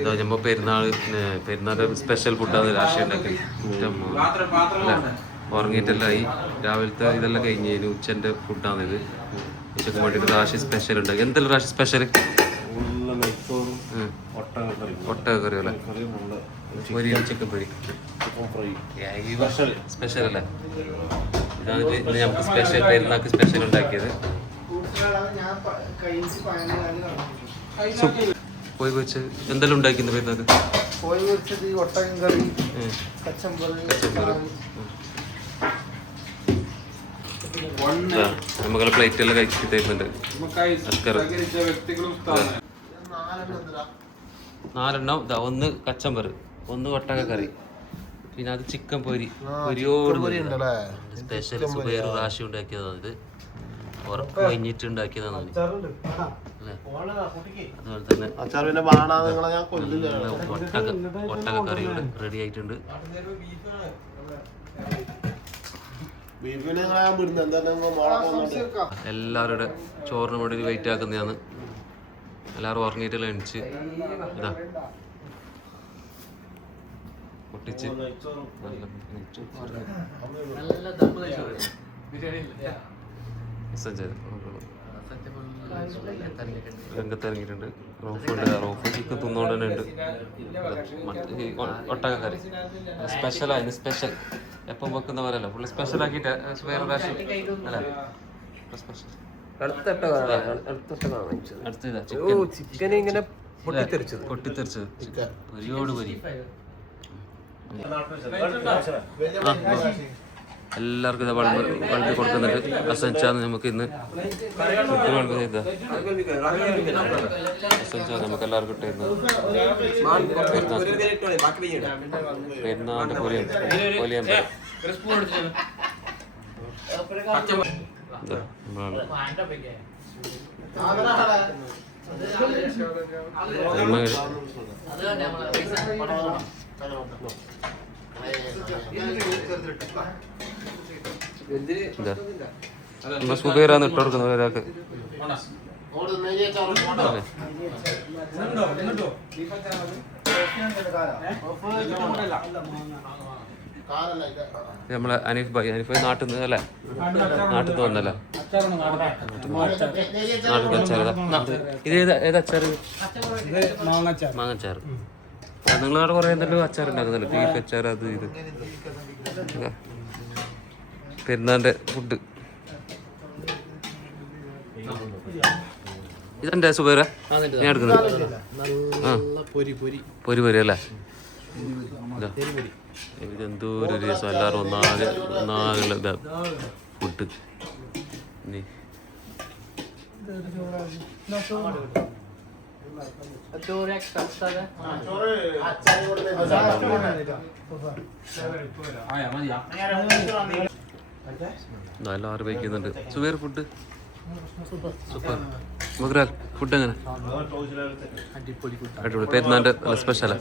ഇതാ നമ്മൾ പെരുന്നാളിൻ്റെ സ്പെഷ്യൽ ഫുഡാണ് രാഷ്ട്രീയം ഉണ്ടാക്കി. ഉറങ്ങിയിട്ടെല്ലായി. രാവിലത്തെ ഇതെല്ലാം കഴിഞ്ഞ് ഉച്ചൻ്റെ ഫുഡാണിത്. ഉച്ചക്ക് വേണ്ടിയിട്ട് രാശി സ്പെഷ്യൽ ഉണ്ടാക്കി. എന്തെല്ലാം രാശി സ്പെഷ്യൽ? ഒട്ടകക്കറി അല്ലേ? പൊരി, ചിക്കൻ പൊരി സ്പെഷ്യൽ അല്ലേ? ഇതാണ് നമുക്ക് സ്പെഷ്യൽ പെരുന്നാൾക്ക് സ്പെഷ്യൽ ഉണ്ടാക്കിയത്. കോഴി പൊരിച്ച് എന്തെല്ലാം ഉണ്ടാക്കിയത് പെരുന്നാൾക്ക്? കോഴി പൊരിച്ചത്, ഒട്ടകം കറി, കച്ചമ്പറ്. നമുക്ക് പ്ലേറ്റെല്ലാം കഴിച്ച് തരുന്നുണ്ട്. 4 ഒന്ന് കച്ചമ്പറ്, 1 ഒട്ടകക്കറി, പിന്നെ അത് ചിക്കൻ പൊരി. പൊരിയോട് സ്പെഷ്യൽ സുബൈർ റാഷി ഉണ്ടാക്കിയതാണ് ഇത്. ഉറപ്പ് കഴിഞ്ഞിട്ട് ഉണ്ടാക്കിയതാണ്. അതുപോലെ തന്നെ ഒട്ടകക്കറിയോട് റെഡി ആയിട്ടുണ്ട്. എല്ലാവരുടെ ചോറിന് വേണ്ടി വെയിറ്റ് ആക്കുന്നതാണ്. എല്ലാവരും ഉറങ്ങിയിട്ടെല്ലാം എണിച്ച് ഇതാ പൊട്ടിച്ച് രംഗത്തിറങ്ങിയിട്ടുണ്ട്. റോഫ് ചിക്കൻ തിന്നുകൊണ്ട് തന്നെ ഉണ്ട്. ഒട്ടകക്കറി സ്പെഷ്യലായിരുന്നു. സ്പെഷ്യൽ എപ്പം വെക്കുന്ന പോലെയല്ല, ഫുള്ള് സ്പെഷ്യൽ ആക്കിയിട്ട് വേറെ പ്രാവശ്യം അല്ല സ്പെഷ്യൽ. ചിക്കൻ ഇങ്ങനെ പൊട്ടിത്തെറിച്ചത് പൊരിയോട് പൊരി. എല്ലാവർക്കും ഇത് വളർത്തി കൊടുക്കുന്നുണ്ട്. അസഞ്ചാന്ന് നമുക്ക് ഇന്ന് ഫുഡ് വേണ്ട ചെയ്താൽ അസഞ്ചാന്ന് നമുക്ക് എല്ലാവർക്കും ഇട്ടിരുന്നത്. പെരുന്നാളിൻ്റെ പൊലിയാൻ നമ്മൾ സുബൈറാന്ന് ഇട്ട് കൊടുക്കുന്നത് ഒരാൾക്ക്. നമ്മളെ അനീഫ് ഭായി നാട്ടിൽ നിന്ന് അല്ലേ? നാട്ടിൽ നിന്ന് വന്നല്ലേ? നാട്ടിൽ അച്ചാറ്. ഇത് ഏത് അച്ചാറ്? മാങ്ങച്ചാറ്. നിങ്ങളവിടെ കുറേ എന്തെങ്കിലും അച്ചാർ ഉണ്ടാക്കുന്നുണ്ട്. ബീഫ് അച്ചാർ, അത് ഇത്. പെരുന്നാളിൻ്റെ ഫുഡ് ഇതെന്റെ സുബൈറ ഞാൻ എടുക്കുന്നത്. പൊരി പൊരി അല്ലേ? ഇതെന്തോ ഒരു ദിവസം എല്ലാവരും ഒന്നാകെയുള്ള ഇതാ ഫുഡ്. എല്ലാവരും വയ്ക്കുന്നുണ്ട്. Zubair food super. മകരാൽ ഫുഡ് എങ്ങനെ? അടിപൊളി. പെരുന്നാളിൻ്റെ സ്പെഷ്യൽ.